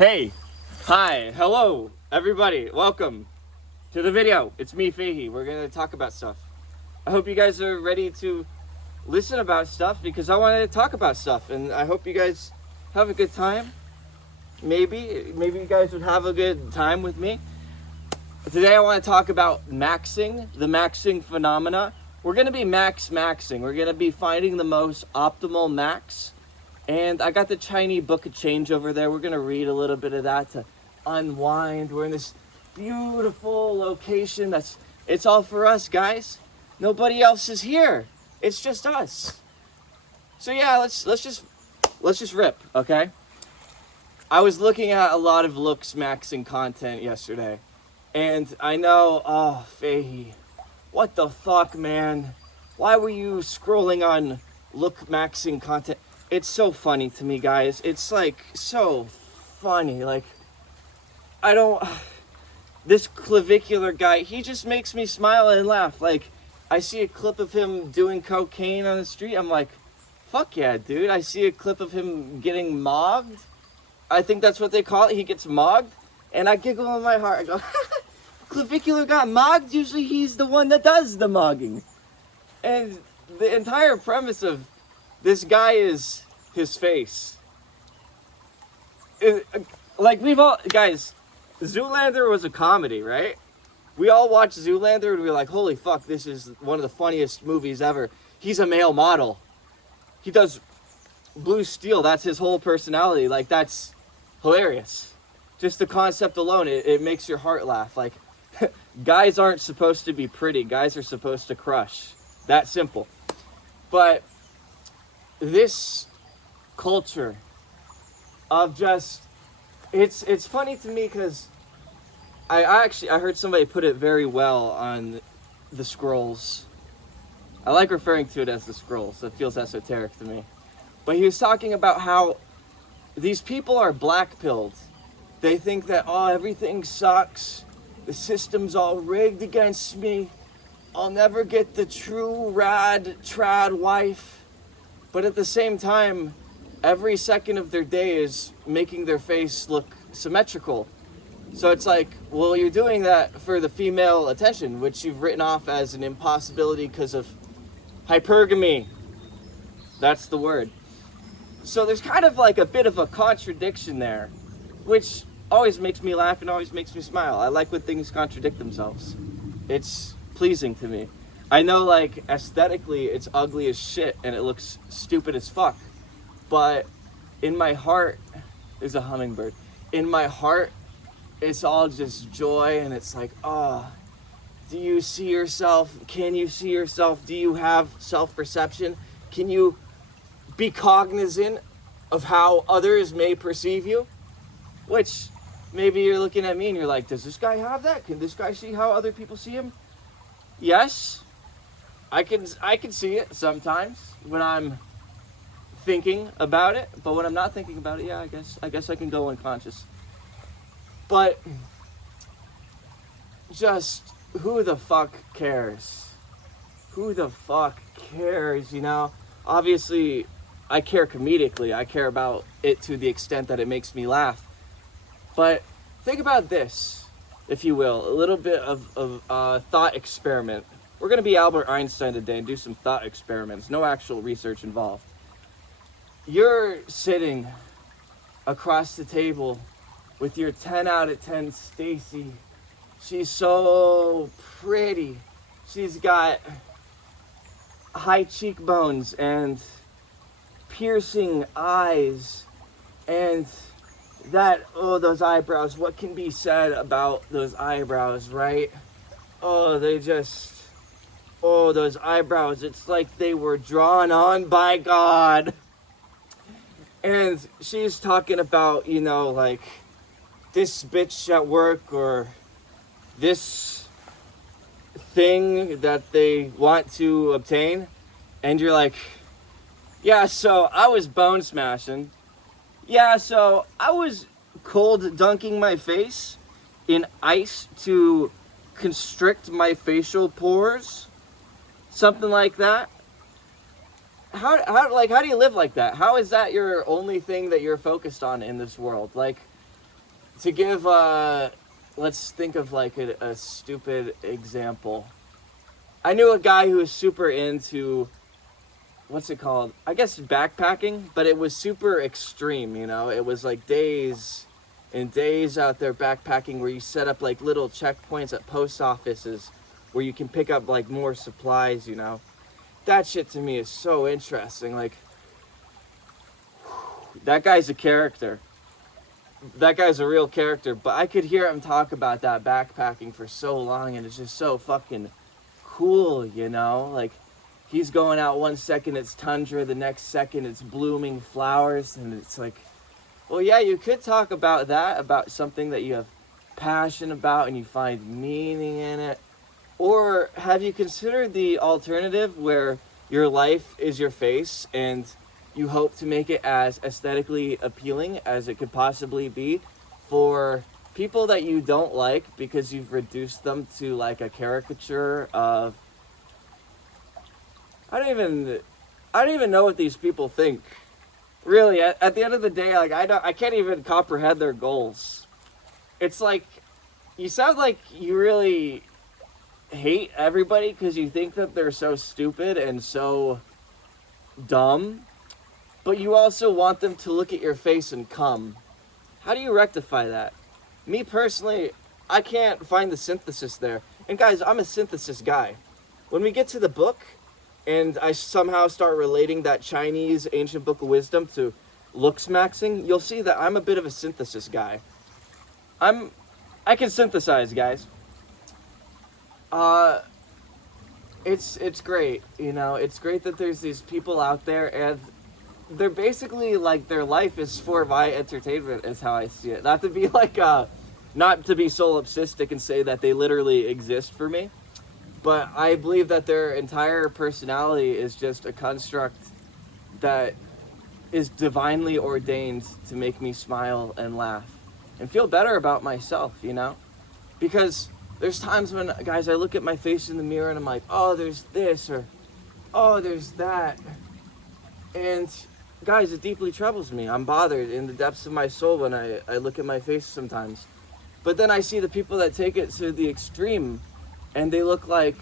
Hey, hi, hello, everybody. Welcome to the video. It's me, Fahey. We're gonna talk about stuff. I hope you guys are ready to listen about stuff because I wanted to talk about stuff, and I hope you guys have a good time. Maybe you guys would have a good time with me. Today I want to talk about maxing, the maxing phenomena. We're gonna be maxing. We're gonna be finding the most optimal max. And I got the Chinese book of change over there. We're going to read a little bit of that to unwind. We're in this beautiful location. It's all for us, guys. Nobody else is here. It's just us. So yeah, let's just rip, okay? I was looking at a lot of looks maxing content yesterday. And I know, Fahey, what the fuck, man? Why were you scrolling on look maxing content? It's so funny to me, guys. It's like so funny. Like, this clavicular guy, he just makes me smile and laugh. Like, I see a clip of him doing cocaine on the street. I'm like, fuck yeah, dude. I see a clip of him getting mogged. I think that's what they call it. He gets mogged. And I giggle in my heart. I go, clavicular got mogged. Usually he's the one that does the mogging. And the entire premise of this guy is his face. Like, guys, Zoolander was a comedy, right? We all watched Zoolander and we were like, holy fuck, this is one of the funniest movies ever. He's a male model. He does blue steel. That's his whole personality. Like, that's hilarious. Just the concept alone, it makes your heart laugh. Like, guys aren't supposed to be pretty. Guys are supposed to crush. That simple. But this culture of just, it's funny to me because I heard somebody put it very well on the scrolls. I like referring to it as the scrolls. It feels esoteric to me. But he was talking about how these people are black-pilled. They think that, everything sucks. The system's all rigged against me. I'll never get the true rad trad wife. But at the same time, every second of their day is making their face look symmetrical. So it's like, well, you're doing that for the female attention, which you've written off as an impossibility because of hypergamy. That's the word. So there's kind of like a bit of a contradiction there, which always makes me laugh and always makes me smile. I like when things contradict themselves. It's pleasing to me. I know, like, aesthetically it's ugly as shit and it looks stupid as fuck, but in my heart, there's a hummingbird. In my heart, it's all just joy, and it's like, do you see yourself? Can you see yourself? Do you have self-perception? Can you be cognizant of how others may perceive you? Which, maybe you're looking at me and you're like, does this guy have that? Can this guy see how other people see him? Yes, I can see it sometimes when I'm thinking about it, but when I'm not thinking about it, yeah, I guess I can go unconscious. But just, who the fuck cares? Who the fuck cares, you know? Obviously, I care comedically. I care about it to the extent that it makes me laugh. But think about this, if you will, a little bit of thought experiment. We're going to be Albert Einstein today and do some thought experiments. No actual research involved. You're sitting across the table with your 10 out of 10 Stacy. She's so pretty. She's got high cheekbones and piercing eyes and those eyebrows. What can be said about those eyebrows, right? Those eyebrows. It's like they were drawn on by God. And she's talking about, like, this bitch at work or this thing that they want to obtain. And you're like, yeah, so I was bone smashing. Yeah, so I was cold dunking my face in ice to constrict my facial pores. Something like that. How do you live like that? How is that your only thing that you're focused on in this world? Like, To give, let's think of like a stupid example. I knew a guy who was super into, what's it called? I guess backpacking, but it was super extreme, you know? It was like days and days out there backpacking where you set up like little checkpoints at post offices where you can pick up like more supplies, you know? That shit to me is so interesting. Like, that guy's a character. That guy's a real character, but I could hear him talk about that backpacking for so long, and it's just so fucking cool, you know? Like, he's going out one second it's tundra, the next second it's blooming flowers, and it's like, well, yeah, you could talk about that, about something that you have passion about and you find meaning in it. Or have you considered the alternative where your life is your face and you hope to make it as aesthetically appealing as it could possibly be for people that you don't like because you've reduced them to like a caricature of... I don't even know what these people think. Really, at the end of the day, like I can't even comprehend their goals. It's like, you sound like you really hate everybody because you think that they're so stupid and so dumb, but you also want them to look at your face and come. How do you rectify that? Me personally, I can't find the synthesis there. And guys, I'm a synthesis guy. When we get to the book and I somehow start relating that Chinese ancient book of wisdom to looks maxing, you'll see that I'm a bit of a synthesis guy. I can synthesize, guys. It's great, you know, it's great that there's these people out there and they're basically like, their life is for my entertainment is how I see it. Not to be like, not to be solipsistic and say that they literally exist for me, but I believe that their entire personality is just a construct that is divinely ordained to make me smile and laugh and feel better about myself, you know? Because there's times when, guys, I look at my face in the mirror and I'm like, oh, there's this, or oh, there's that. And guys, it deeply troubles me. I'm bothered in the depths of my soul when I look at my face sometimes. But then I see the people that take it to the extreme and they look like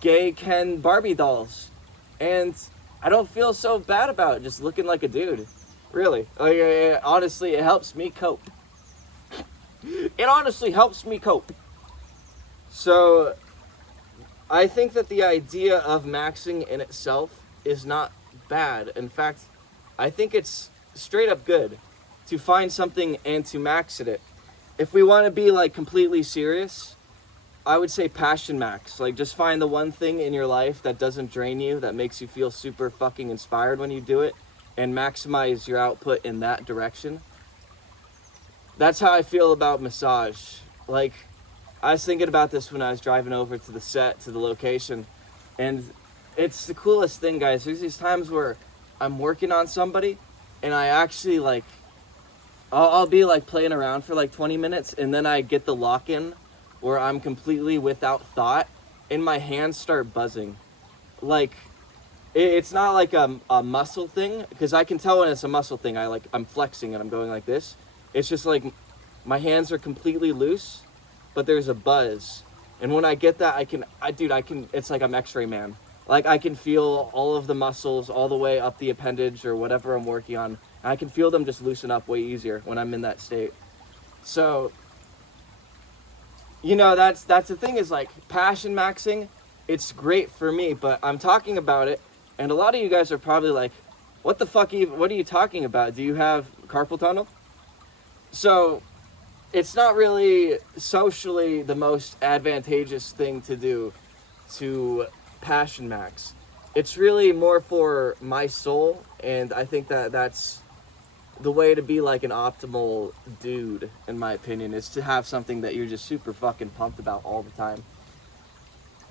gay Ken Barbie dolls. And I don't feel so bad about it, just looking like a dude. Really. Like, honestly, it helps me cope. It honestly helps me cope. So, I think that the idea of maxing in itself is not bad. In fact, I think it's straight up good to find something and to max at it. If we want to be like completely serious, I would say passion max. Like, just find the one thing in your life that doesn't drain you, that makes you feel super fucking inspired when you do it, and maximize your output in that direction. That's how I feel about massage. Like, I was thinking about this when I was driving over to the set, to the location, and it's the coolest thing, guys. There's these times where I'm working on somebody and I actually like, I'll be like playing around for like 20 minutes and then I get the lock-in where I'm completely without thought and my hands start buzzing. Like, it's not like a muscle thing, because I can tell when it's a muscle thing. I'm flexing and I'm going like this. It's just like my hands are completely loose, but there's a buzz. And when I get that, I can, it's like I'm X-ray man. Like, I can feel all of the muscles all the way up the appendage or whatever I'm working on. And I can feel them just loosen up way easier when I'm in that state. So, you know, that's the thing, is like passion maxing. It's great for me, but I'm talking about it. And a lot of you guys are probably like, what the fuck, what are you talking about? Do you have carpal tunnel? So, it's not really socially the most advantageous thing to do to passion max. It's really more for my soul, and I think that that's the way to be like an optimal dude, in my opinion, is to have something that you're just super fucking pumped about all the time.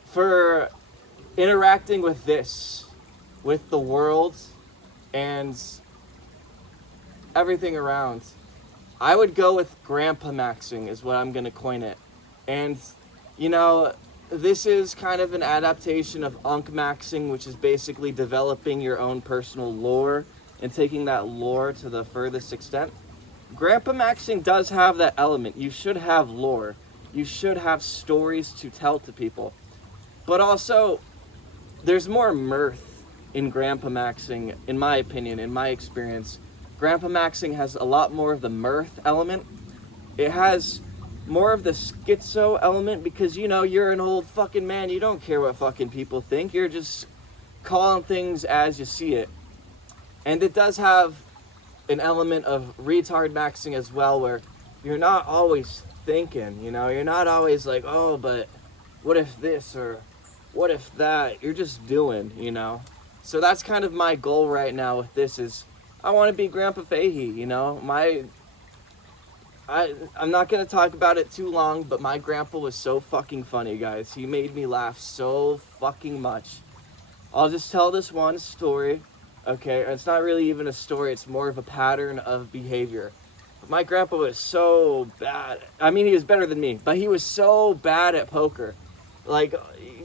For interacting with this, with the world, and everything around, I would go with grandpa maxing is what I'm gonna coin it. And, you know, this is kind of an adaptation of unk maxing, which is basically developing your own personal lore and taking that lore to the furthest extent. Grandpa Maxing does have that element. You should have lore. You should have stories to tell to people. But also, there's more mirth in Grandpa Maxing, in my opinion, in my experience. Grandpa Maxing has a lot more of the mirth element. It has more of the schizo element because, you know, you're an old fucking man. You don't care what fucking people think. You're just calling things as you see it. And it does have an element of retard maxing as well, where you're not always thinking, you know? You're not always like, oh, but what if this or what if that? You're just doing, you know? So that's kind of my goal right now with this is I want to be Grandpa Fahey, you know? I'm not going to talk about it too long, but my grandpa was so fucking funny, guys. He made me laugh so fucking much. I'll just tell this one story, okay? It's not really even a story. It's more of a pattern of behavior. But my grandpa was so bad. I mean, he was better than me, but he was so bad at poker. Like,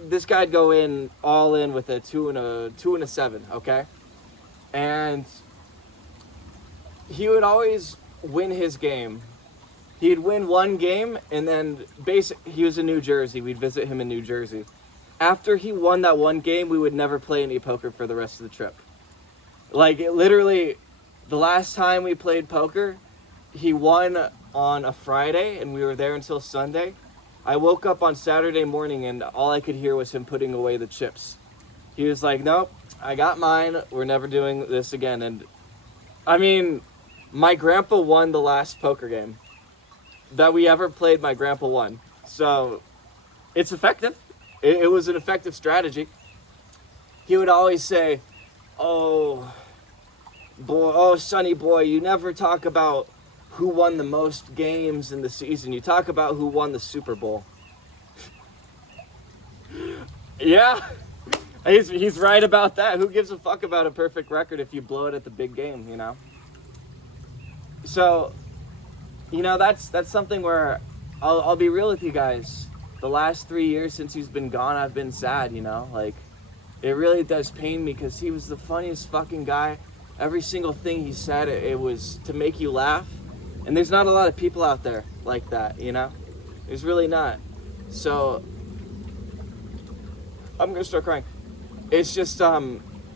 this guy'd go in all in with a 2 and a 7, okay? And he would always win his game. He'd win one game, and then he was in New Jersey. We'd visit him in New Jersey. After he won that one game, we would never play any poker for the rest of the trip. Like, literally, the last time we played poker, he won on a Friday, and we were there until Sunday. I woke up on Saturday morning, and all I could hear was him putting away the chips. He was like, nope, I got mine. We're never doing this again. And, I mean, my grandpa won the last poker game that we ever played. My grandpa won. So it's effective. It was an effective strategy. He would always say, oh, boy, oh, sonny boy, you never talk about who won the most games in the season. You talk about who won the Super Bowl. Yeah, he's right about that. Who gives a fuck about a perfect record if you blow it at the big game, you know? So, you know, that's something where I'll be real with you guys. The last 3 years since he's been gone, I've been sad, you know? Like, it really does pain me because he was the funniest fucking guy. Every single thing he said, it was to make you laugh. And there's not a lot of people out there like that, you know? There's really not. So, I'm gonna start crying. It's just,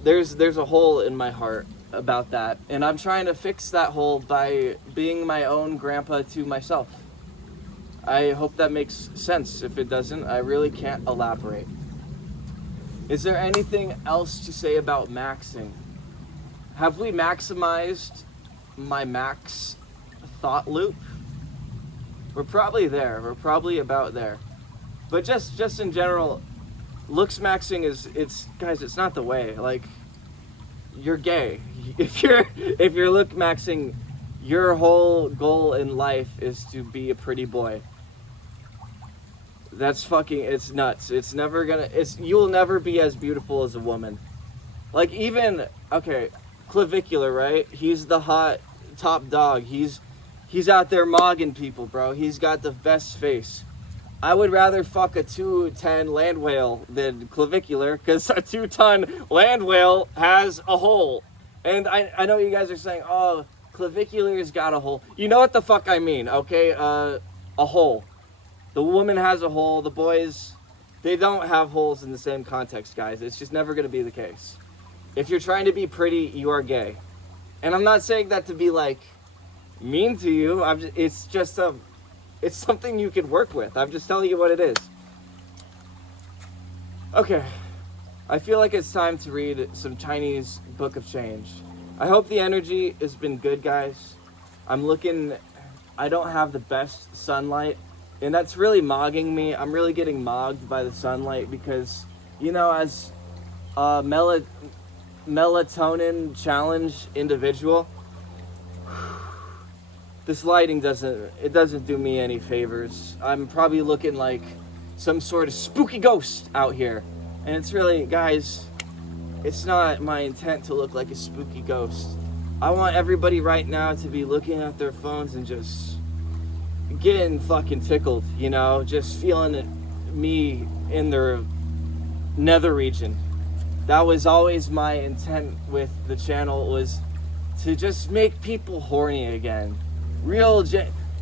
there's a hole in my heart about that. And I'm trying to fix that hole by being my own grandpa to myself. I hope that makes sense. If it doesn't, I really can't elaborate. Is there anything else to say about maxing? Have we maximized my max thought loop? We're probably there. We're probably about there. But just in general, looks maxing guys, it's not the way. Like, you're gay. If you're look maxing, your whole goal in life is to be a pretty boy. That's it's nuts. You'll never be as beautiful as a woman. Like, even, okay, Clavicular, right? He's the hot top dog. He's out there mogging people, bro. He's got the best face. I would rather fuck a 2-ton land whale than Clavicular, because a 2-ton land whale has a hole. And I know you guys are saying, oh, Clavicular's got a hole. You know what the fuck I mean, okay? A hole. The woman has a hole. The boys, they don't have holes in the same context, guys. It's just never going to be the case. If you're trying to be pretty, you are gay. And I'm not saying that to be, like, mean to you. It's just it's something you could work with. I'm just telling you what it is. Okay. I feel like it's time to read some Chinese Book of Change. I hope the energy has been good, guys. I don't have the best sunlight. And that's really mogging me. I'm really getting mogged by the sunlight because, you know, as a melatonin challenge individual, this lighting doesn't do me any favors. I'm probably looking like some sort of spooky ghost out here. And it's really, guys, it's not my intent to look like a spooky ghost. I want everybody right now to be looking at their phones and just getting fucking tickled, you know, just feeling me in their nether region. That was always my intent with the channel, was to just make people horny again. Real,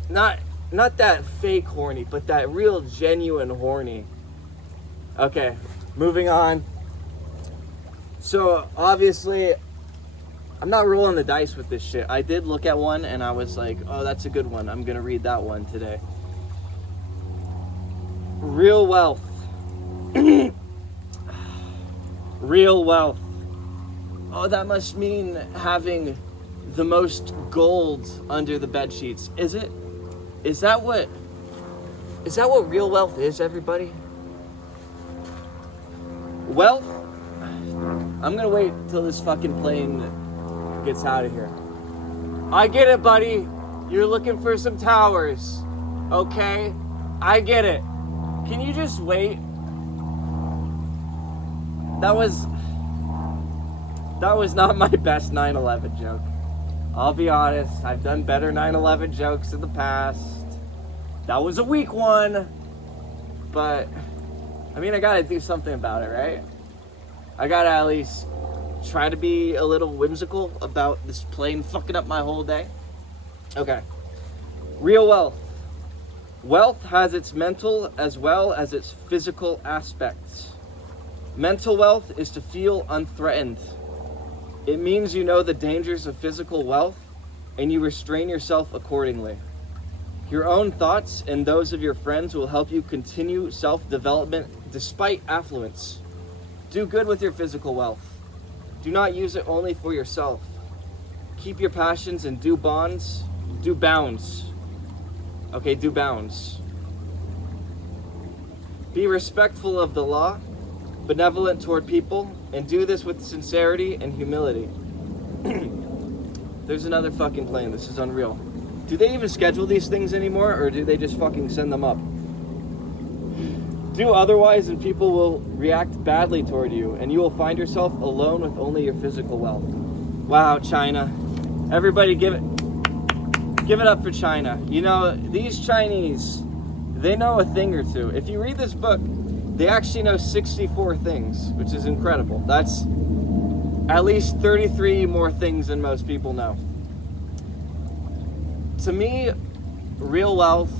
not that fake horny, but that real genuine horny. Okay, moving on. So obviously, I'm not rolling the dice with this shit. I did look at one and I was like, oh, that's a good one. I'm gonna read that one today. Real wealth. Real wealth. Oh, that must mean having the most gold under the bed sheets. Is it? Is that what real wealth is, everybody? Wealth? I'm gonna wait till this fucking plane gets out of here. I get it, buddy. You're looking for some towers. Okay? I get it. Can you just wait? That was not my best 9/11 joke. I'll be honest, I've done better 9/11 jokes in the past. That was a weak one, but I mean, I gotta do something about it, right? I gotta at least try to be a little whimsical about this plane fucking up my whole day. Okay. Real wealth. Wealth has its mental as well as its physical aspects. Mental wealth is to feel unthreatened. It means you know the dangers of physical wealth and you restrain yourself accordingly. Your own thoughts and those of your friends will help you continue self-development despite affluence. Do good with your physical wealth. Do not use it only for yourself. Keep your passions and do bounds. Okay, do bounds. Be respectful of the law, benevolent toward people, and do this with sincerity and humility. There's another fucking plane. This is unreal. Do they even schedule these things anymore, or do they just fucking send them up? Do otherwise and people will react badly toward you, and you will find yourself alone with only your physical wealth. Wow, China. Everybody give it up for China. You know, these Chinese, they know a thing or two. If you read this book, they actually know 64 things, which is incredible. That's at least 33 more things than most people know. To me, real wealth,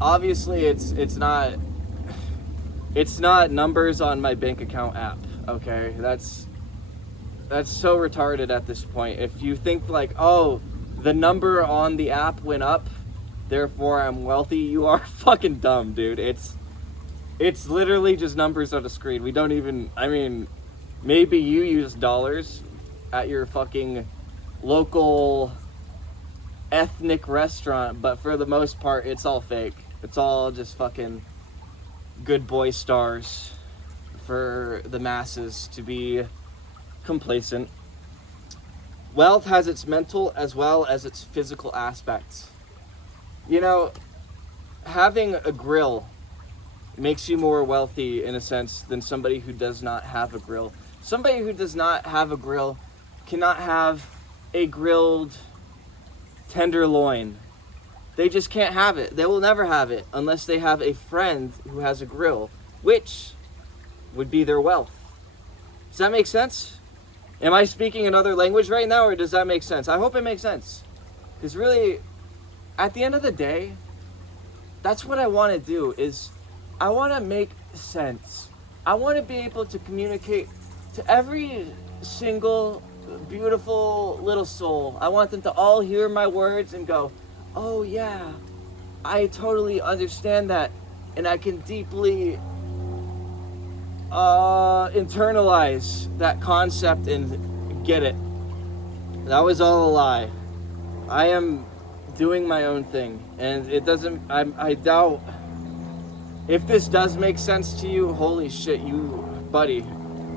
obviously it's not numbers on my bank account app, okay? That's so retarded at this point. If you think like, oh, the number on the app went up, therefore I'm wealthy, you are fucking dumb, dude. It's literally just numbers on a screen. We don't even, I mean, maybe you use dollars at your fucking local ethnic restaurant, but for the most part, it's all fake. It's all just fucking good boy stars for the masses to be complacent. Wealth has its mental as well as its physical aspects. You know, having a grill makes you more wealthy in a sense than somebody who does not have a grill. Somebody who does not have a grill cannot have a grilled tenderloin. They just can't have it. They will never have it unless they have a friend who has a grill, which would be their wealth. Does that make sense? Am I speaking another language right now, or does that make sense? I hope it makes sense. Because really, at the end of the day, that's what I want to do, is I want to make sense. I want to be able to communicate to every single beautiful little soul. I want them to all hear my words and go, oh yeah, I totally understand that, and I can deeply internalize that concept and get it. That was all a lie. I am doing my own thing, and it doesn't, I doubt, if this does make sense to you, holy shit, you, buddy,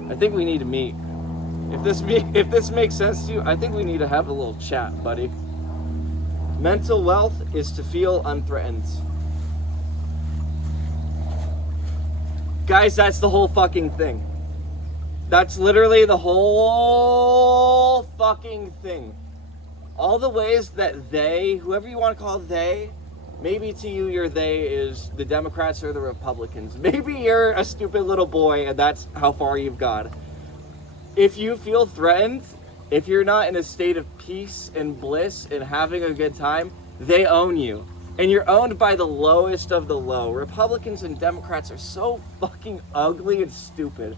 I think we need to meet. If this makes sense to you, I think we need to have a little chat, buddy. Mental wealth is to feel unthreatened. Guys, that's the whole fucking thing. That's literally the whole fucking thing. All the ways that they, whoever you want to call they, maybe to you your they is the Democrats or the Republicans. Maybe you're a stupid little boy and that's how far you've gone. If you feel threatened, If you're not in a state of peace and bliss and having a good time, they own you. And you're owned by the lowest of the low. Republicans and Democrats are so fucking ugly and stupid.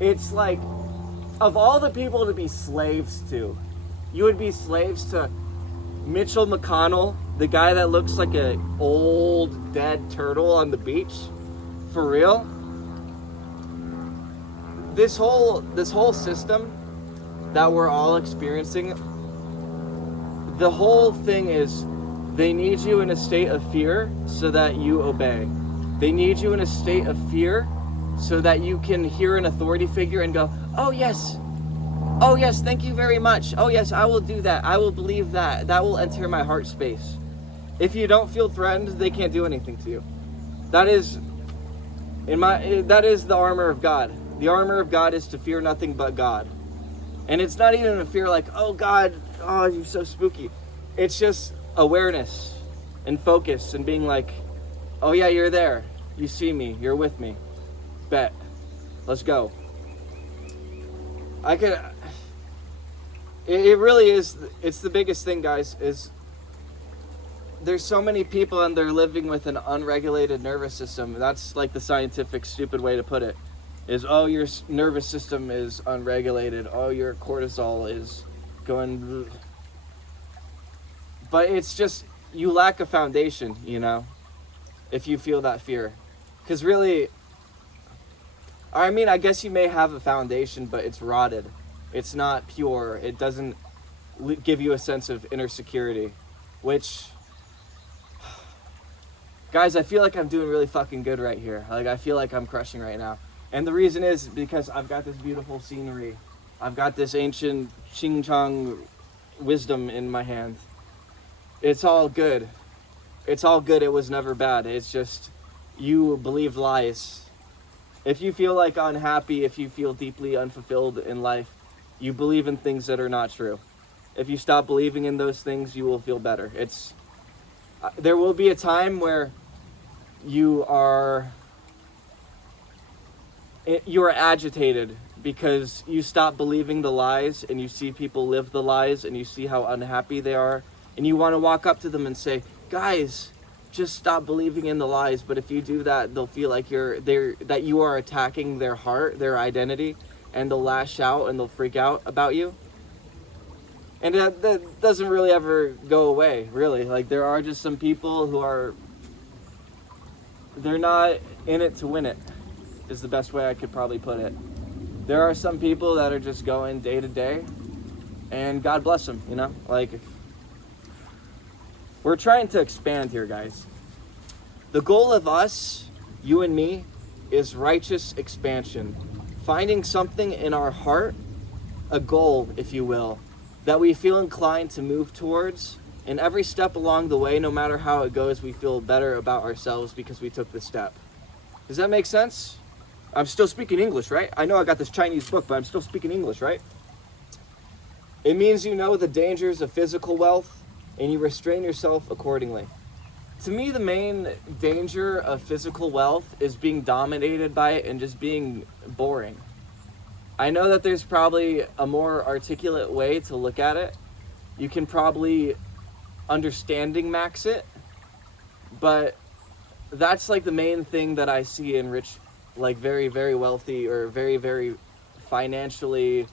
It's like, of all the people to be slaves to, you would be slaves to Mitchell McConnell, the guy that looks like an old dead turtle on the beach. For real? This whole system that we're all experiencing, the whole thing is they need you in a state of fear so that you obey. They need you in a state of fear so that you can hear an authority figure and go, oh yes, thank you very much. Oh yes, I will do that. I will believe that. That will enter my heart space. If you don't feel threatened, they can't do anything to you. That is the armor of God. The armor of God is to fear nothing but God. And it's not even a fear like, oh God, oh, you're so spooky. It's just awareness and focus and being like, oh yeah, you're there. You see me. You're with me. Bet. Let's go. It really is, it's the biggest thing, guys, is there's so many people and they're living with an unregulated nervous system. That's like the scientific stupid way to put it. Is, oh, your nervous system is unregulated. Oh, your cortisol is going... But it's just, you lack a foundation, you know, if you feel that fear. Because really, I mean, I guess you may have a foundation, but it's rotted. It's not pure. It doesn't give you a sense of inner security, which... Guys, I feel like I'm doing really fucking good right here. Like, I feel like I'm crushing right now. And the reason is because I've got this beautiful scenery. I've got this ancient Ching Chong wisdom in my hand. It's all good. It's all good. It was never bad. It's just you believe lies. If you feel like unhappy, if you feel deeply unfulfilled in life, you believe in things that are not true. If you stop believing in those things, you will feel better. There will be a time where you are agitated because you stop believing the lies and you see people live the lies and you see how unhappy they are and you want to walk up to them and say, guys, just stop believing in the lies. But if you do that, they'll feel like that you are attacking their heart, their identity, and they'll lash out and they'll freak out about you. And that doesn't really ever go away, really. Like, there are just some people who they're not in it to win it, is the best way I could probably put it. There are some people that are just going day to day, and God bless them, you know? Like, we're trying to expand here, guys. The goal of us, you and me, is righteous expansion. Finding something in our heart, a goal, if you will, that we feel inclined to move towards, and every step along the way, no matter how it goes, we feel better about ourselves because we took the step. Does that make sense? I'm still speaking English, right? I know I got this Chinese book, but I'm still speaking English, right? It means you know the dangers of physical wealth, and you restrain yourself accordingly. To me, the main danger of physical wealth is being dominated by it and just being boring. I know that there's probably a more articulate way to look at it. You can probably understanding max it, but that's like the main thing that I see in rich, like very, very wealthy or very, very financially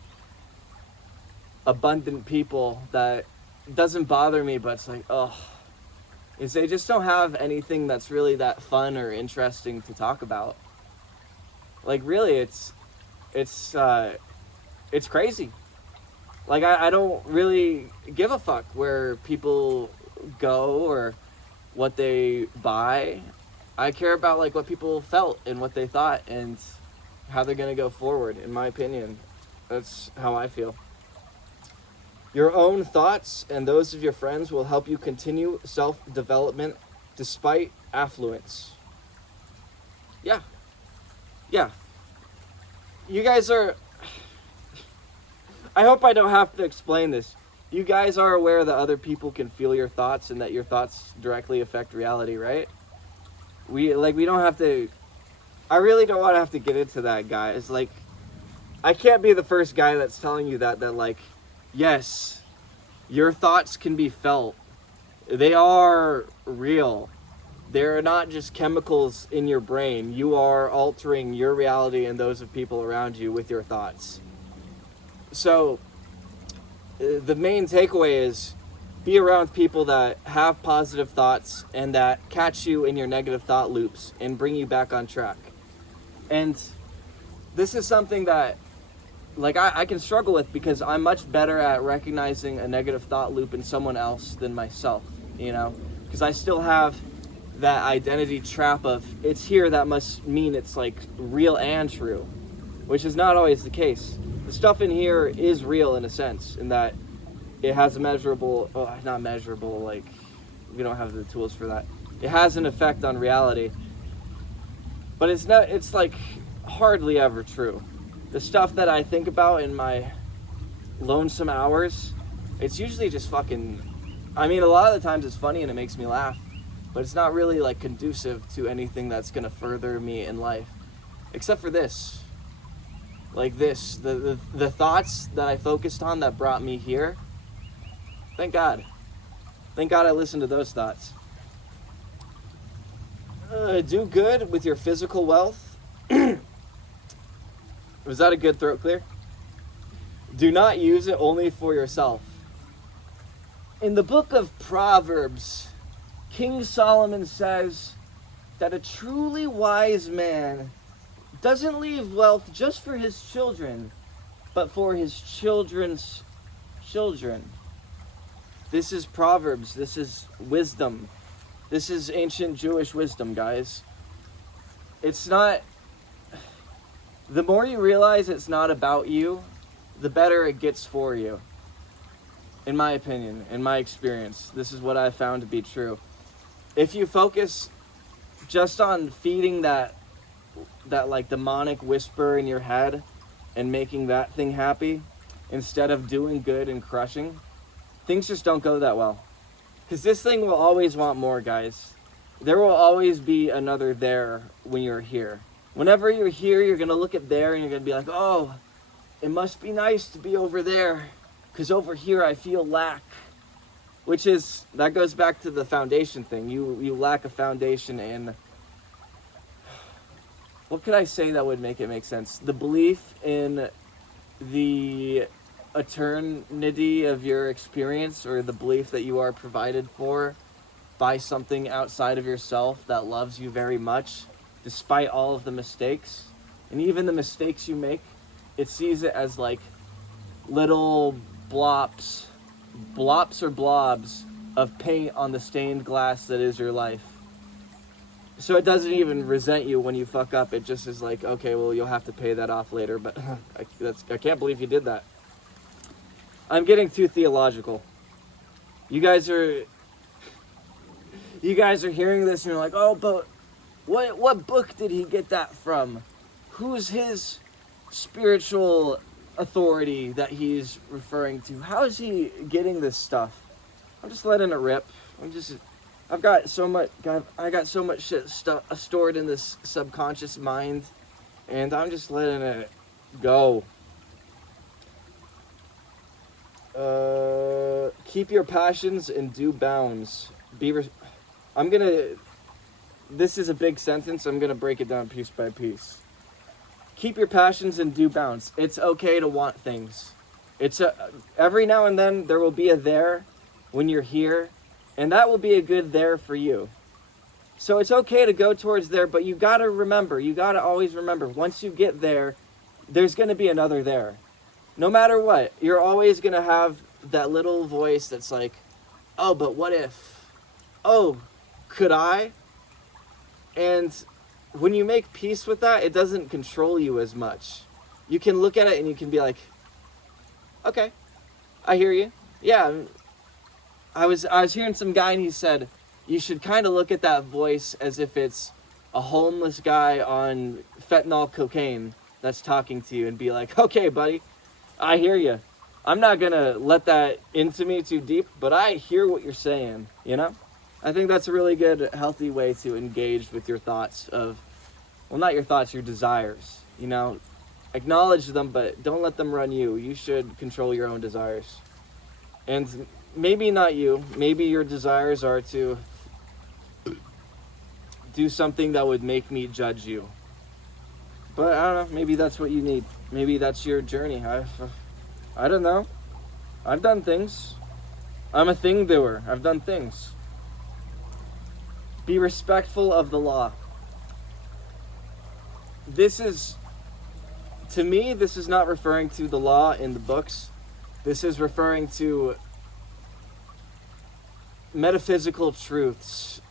abundant people that doesn't bother me, but it's like, is they just don't have anything that's really that fun or interesting to talk about. Like, really, it's crazy. Like, I don't really give a fuck where people go or what they buy. I care about, like, what people felt and what they thought and how they're gonna go forward, in my opinion. That's how I feel. Your own thoughts and those of your friends will help you continue self-development despite affluence. Yeah. You guys are... I hope I don't have to explain this. You guys are aware that other people can feel your thoughts and that your thoughts directly affect reality, right? We don't have to... I really don't want to have to get into that, guys. Like, I can't be the first guy that's telling you that like, Yes, your thoughts can be felt. They are real. They're not just chemicals in your brain. You are altering your reality and those of people around you with your thoughts. So, the main takeaway is be around people that have positive thoughts and that catch you in your negative thought loops and bring you back on track. And this is something that I can struggle with because I'm much better at recognizing a negative thought loop in someone else than myself, because I still have that identity trap of it's here, that must mean it's like real and true, which is not always the case. The stuff in here is real in a sense, in that it has a measurable, not measurable, like we don't have the tools for that. It has an effect on reality, but it's like hardly ever true. The stuff that I think about in my lonesome hours, it's usually just fucking, a lot of the times it's funny and it makes me laugh, but it's not really like conducive to anything that's gonna further me in life, except for this. Like this, the thoughts that I focused on that brought me here. Thank God I listened to those thoughts. Do good with your physical wealth. Was that a good throat clear? Do not use it only for yourself. In the book of Proverbs, King Solomon says that a truly wise man doesn't leave wealth just for his children, but for his children's children. This is Proverbs. This is wisdom. This is ancient Jewish wisdom, guys. It's not... The more you realize it's not about you, the better it gets for you. In my opinion, in my experience, this is what I found to be true. If you focus just on feeding that like demonic whisper in your head and making that thing happy, instead of doing good and crushing, things just don't go that well. Because this thing will always want more, guys. There will always be another there when you're here. Whenever you're here, you're going to look at there and you're going to be like, oh, it must be nice to be over there, because over here I feel lack. Which is, that goes back to the foundation thing. You lack a foundation in, what could I say that would make it make sense? The belief in the eternity of your experience, or the belief that you are provided for by something outside of yourself that loves you very much, despite all of the mistakes. And even the mistakes you make, it sees it as like little blops or blobs of paint on the stained glass that is your life. So it doesn't even resent you when you fuck up. It just is like, okay, well, you'll have to pay that off later, but I can't believe you did that. I'm getting too theological. You guys are hearing this and you're like, oh, but what book did he get that from? Who's his spiritual authority that he's referring to? How is he getting this stuff? I'm just letting it rip. I got so much shit stored in this subconscious mind, and I'm just letting it go. Keep your passions in due bounds. This is a big sentence. I'm gonna break it down piece by piece. Keep your passions in due bounds. It's okay to want things. Every now and then there will be a there when you're here, and that will be a good there for you. So it's okay to go towards there, but you gotta always remember, once you get there, there's gonna be another there. No matter what, you're always gonna have that little voice that's like, oh, but what if? Oh, could I? And when you make peace with that, it doesn't control you as much. You can look at it and you can be like, okay, I hear you. Yeah, I was hearing some guy and he said, you should kind of look at that voice as if it's a homeless guy on fentanyl cocaine that's talking to you, and be like, okay, buddy, I hear you. I'm not going to let that into me too deep, but I hear what you're saying, I think that's a really good, healthy way to engage with your thoughts of, well, not your thoughts, your desires, Acknowledge them, but don't let them run you. You should control your own desires. And maybe not you. Maybe your desires are to do something that would make me judge you. But I don't know, maybe that's what you need. Maybe that's your journey. I don't know. I've done things. I'm a thing doer. I've done things. Be respectful of the law. To me, this is not referring to the law in the books. This is referring to metaphysical truths.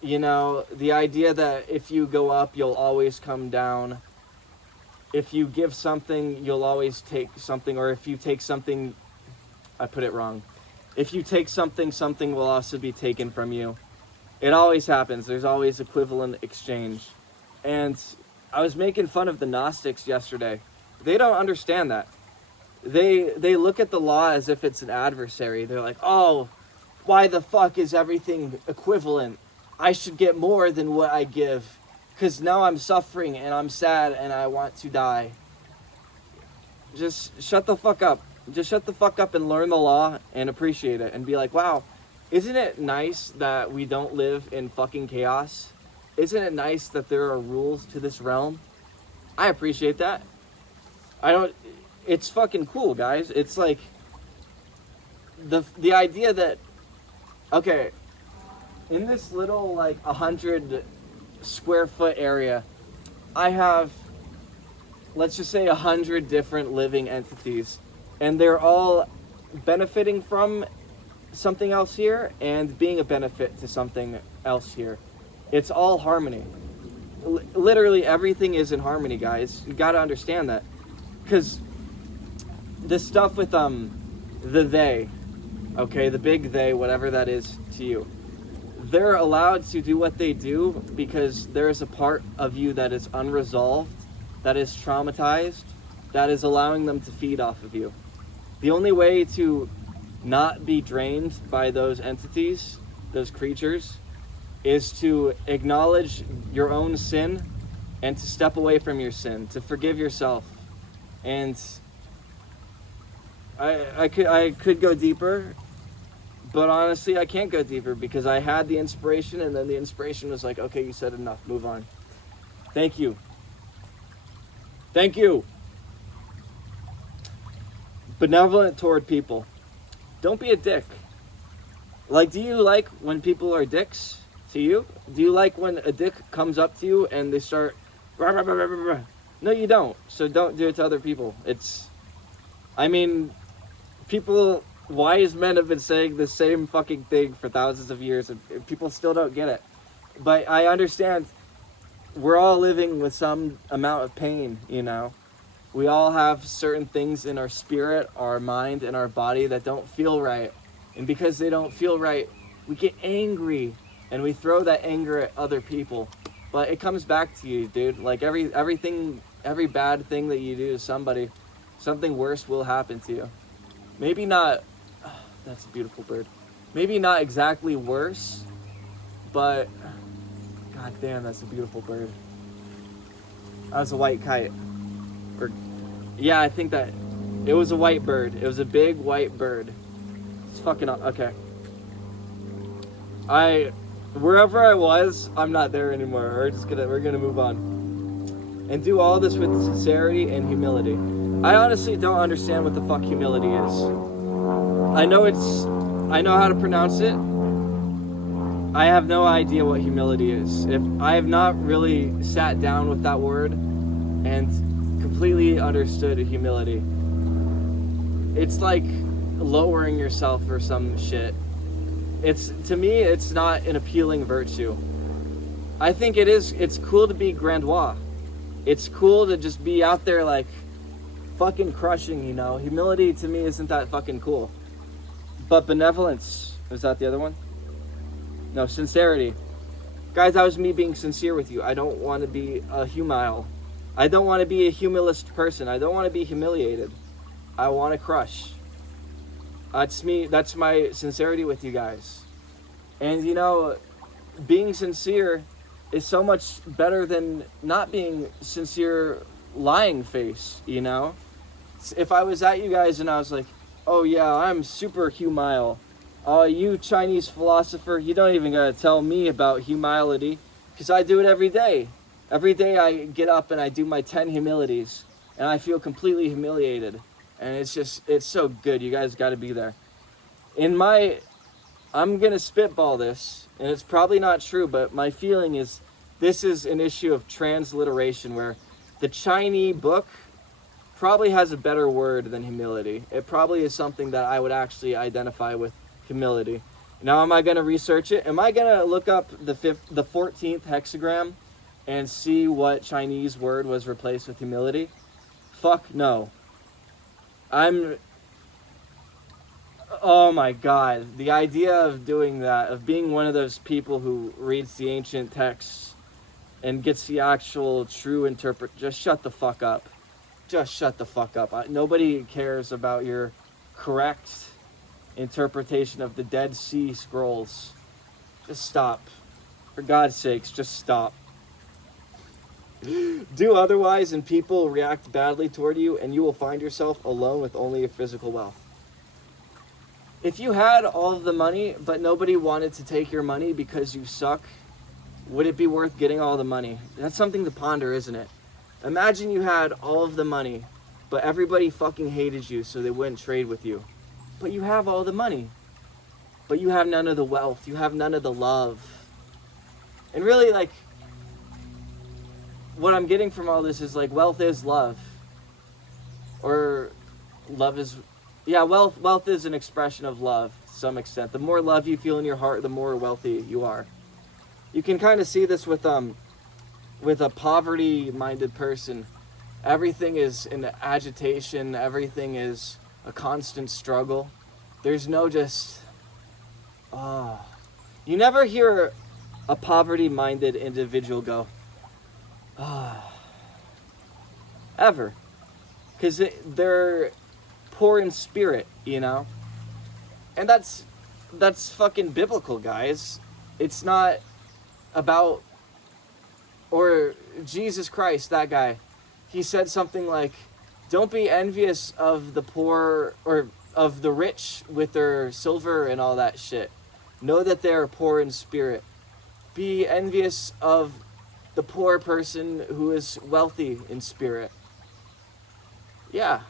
You know, the idea that if you go up, you'll always come down. If you give something, you'll always take something. Or if you take something, I put it wrong. If you take something, something will also be taken from you. It always happens. There's always equivalent exchange. And I was making fun of the Gnostics yesterday. They don't understand that. They look at the law as if it's an adversary. They're like, oh, why the fuck is everything equivalent? I should get more than what I give, because now I'm suffering and I'm sad and I want to die. Just shut the fuck up. Just shut the fuck up and learn the law and appreciate it and be like, wow, isn't it nice that we don't live in fucking chaos? Isn't it nice that there are rules to this realm? I appreciate that. It's fucking cool, guys. It's like the idea that, okay, in this little, like, 100 square foot area, I have, let's just say, 100 different living entities. And they're all benefiting from something else here and being a benefit to something else here. It's all harmony. Literally everything is in harmony, guys. You gotta understand that. Because this stuff with the they, okay, the big they, whatever that is to you, they're allowed to do what they do because there is a part of you that is unresolved, that is traumatized, that is allowing them to feed off of you. The only way to not be drained by those entities, those creatures, is to acknowledge your own sin and to step away from your sin, to forgive yourself. And I could go deeper, but honestly, I can't go deeper because I had the inspiration and then the inspiration was like, okay, you said enough, move on. Thank you. Thank you. Benevolent toward people. Don't be a dick. Like, do you like when people are dicks to you? Do you like when a dick comes up to you and they start rah, rah, rah, rah, rah, rah? No, you don't. So don't do it to other people. People, wise men have been saying the same fucking thing for thousands of years and people still don't get it. But I understand we're all living with some amount of pain, you know. We all have certain things in our spirit, our mind, and our body that don't feel right. And because they don't feel right, we get angry and we throw that anger at other people. But it comes back to you, dude. Like every bad thing that you do to somebody, something worse will happen to you. Maybe not, that's a beautiful bird. Maybe not exactly worse, but god damn, that's a beautiful bird. That was a white kite. Yeah, I think that it was a white bird. It was a big white bird. It's fucking okay. Wherever I was, I'm not there anymore. We're gonna move on. And do all this with sincerity and humility. I honestly don't understand what the fuck humility is. I know how to pronounce it. I have no idea what humility is. If I have not really sat down with that word and completely understood humility. It's like lowering yourself for some shit. To me, it's not an appealing virtue. I think it's cool to be grandiose. It's cool to just be out there like fucking crushing, you know. Humility to me isn't that fucking cool. But benevolence, is that the other one? No, sincerity. Guys, that was me being sincere with you. I don't want to be a humile. I don't want to be a humilist person. I don't want to be humiliated. I want to crush. That's me. That's my sincerity with you guys. And you know, being sincere is so much better than not being sincere lying face, you know? If I was at you guys and I was like, oh yeah, I'm super humile. You Chinese philosopher, you don't even gotta tell me about humility, because I do it every day. Every day I get up and I do my 10 humilities, and I feel completely humiliated. And it's so good. You guys gotta be there. I'm gonna spitball this, and it's probably not true, but my feeling is this is an issue of transliteration, where the Chinese book probably has a better word than humility. It probably is something that I would actually identify with humility. Now, am I going to research it? Am I going to look up the 14th hexagram and see what Chinese word was replaced with humility? Fuck no. Oh my God. The idea of doing that, of being one of those people who reads the ancient texts and gets the actual true just shut the fuck up. Just shut the fuck up. Nobody cares about your correct interpretation of the Dead Sea Scrolls. Just stop. For God's sakes, just stop. Do otherwise and people react badly toward you, and you will find yourself alone with only your physical wealth. If you had all of the money, but nobody wanted to take your money because you suck, would it be worth getting all the money? That's something to ponder, isn't it? Imagine you had all of the money, but everybody fucking hated you, so they wouldn't trade with you. But you have all the money. But you have none of the wealth. You have none of the love. And really, like, what I'm getting from all this is, like, wealth is love. Or love is... Yeah, wealth is an expression of love to some extent. The more love you feel in your heart, the more wealthy you are. You can kind of see this with a poverty-minded person. Everything is in agitation. Everything is a constant struggle. There's no just... You never hear a poverty-minded individual go, ever. Because they're poor in spirit, you know? And that's fucking biblical, guys. It's not about... Or Jesus Christ, that guy, he said something like, don't be envious of the poor or of the rich with their silver and all that shit. Know that they are poor in spirit. Be envious of the poor person who is wealthy in spirit. Yeah.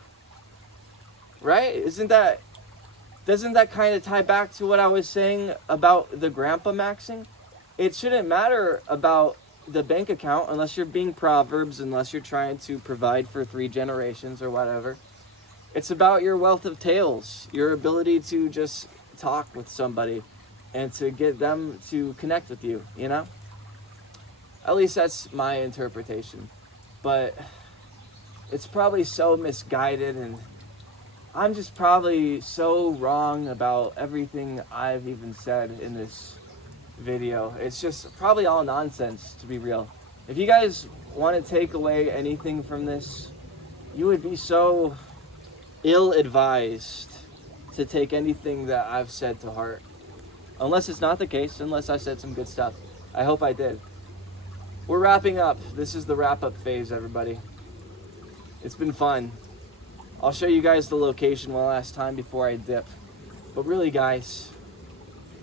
Right? Doesn't that kind of tie back to what I was saying about the grandpa maxing? It shouldn't matter about the bank account unless you're being Proverbs, unless you're trying to provide for 3 generations or whatever. It's about your wealth of tales, your ability to just talk with somebody and to get them to connect with you, you know? At least that's my interpretation. But it's probably so misguided, and I'm just probably so wrong about everything I've even said in this video. It's just probably all nonsense, to be real. If you guys want to take away anything from this, you would be so ill-advised to take anything that I've said to heart. Unless it's not the case, unless I said some good stuff. I hope I did. We're wrapping up. This is the wrap-up phase, everybody. It's been fun. I'll show you guys the location one last time before I dip. But really, guys,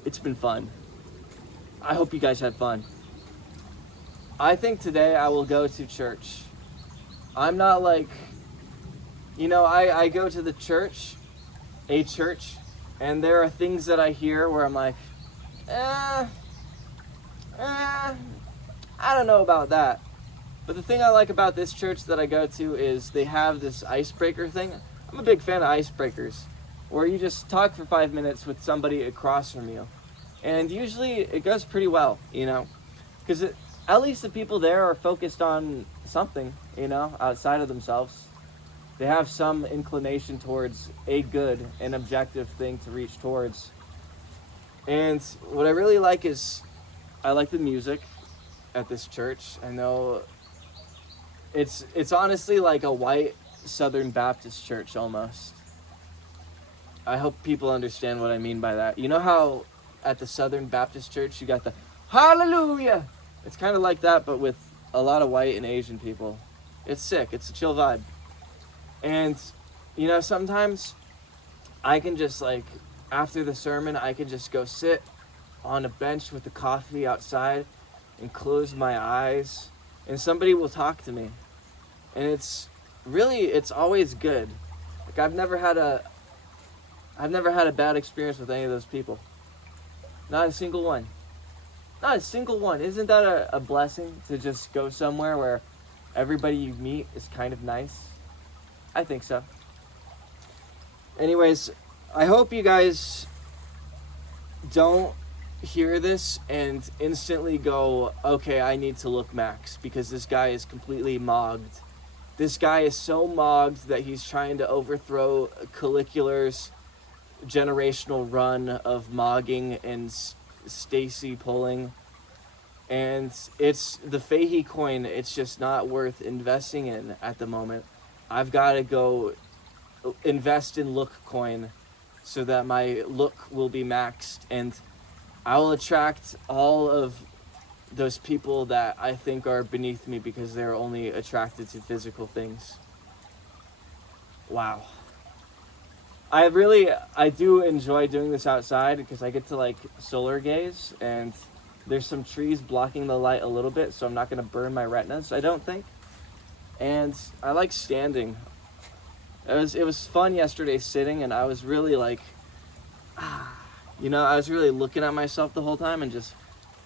it's been fun. I hope you guys had fun. I think today I will go to church. I'm not like, you know, I go to the church, and there are things that I hear where I'm like, I don't know about that. But the thing I like about this church that I go to is they have this icebreaker thing. I'm a big fan of icebreakers, where you just talk for 5 minutes with somebody across from you. And usually it goes pretty well, you know, because at least the people there are focused on something, you know, outside of themselves. They have some inclination towards a good and objective thing to reach towards. And what I really like is I like the music at this church. I know it's honestly like a white Southern Baptist church almost. I hope people understand what I mean by that. You know how at the Southern Baptist church you got the hallelujah? It's kind of like that, but with a lot of white and Asian people. It's sick. It's a chill vibe. And, you know, sometimes I can just, like, after the sermon, I can just go sit on a bench with the coffee outside and close my eyes, and somebody will talk to me. And it's always good. Like, I've never had a bad experience with any of those people. Not a single one. Not a single one. Isn't that a blessing to just go somewhere where everybody you meet is kind of nice? I think so. Anyways, I hope you guys don't hear this and instantly go, okay, I need to look Max because this guy is completely mogged. This guy is so mogged that he's trying to overthrow Caligula's generational run of mogging and Stacy pulling. And it's the Fahey coin, it's just not worth investing in at the moment. I've got to go invest in look coin so that my look will be maxed, and I will attract all of those people that I think are beneath me because they're only attracted to physical things. Wow. I do enjoy doing this outside because I get to like solar gaze, and there's some trees blocking the light a little bit, so I'm not going to burn my retinas, I don't think. And I like standing. It was fun yesterday sitting, and I was really like, you know, I was really looking at myself the whole time and just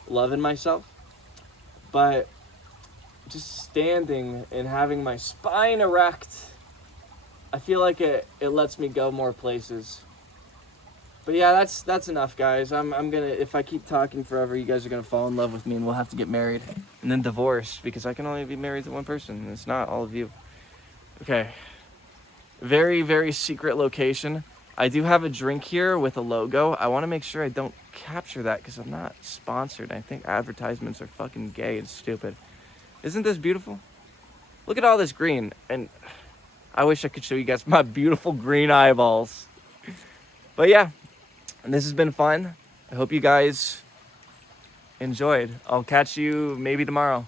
loving myself. But just standing and having my spine erect, I feel like it lets me go more places. But yeah, that's enough, guys. I'm gonna, if I keep talking forever, you guys are gonna fall in love with me and we'll have to get married and then divorce because I can only be married to one person and it's not all of you. Okay. Very, very secret location. I do have a drink here with a logo. I want to make sure I don't capture that because I'm not sponsored. I think advertisements are fucking gay and stupid. Isn't this beautiful? Look at all this green. And I wish I could show you guys my beautiful green eyeballs. But yeah, this has been fun. I hope you guys enjoyed. I'll catch you maybe tomorrow.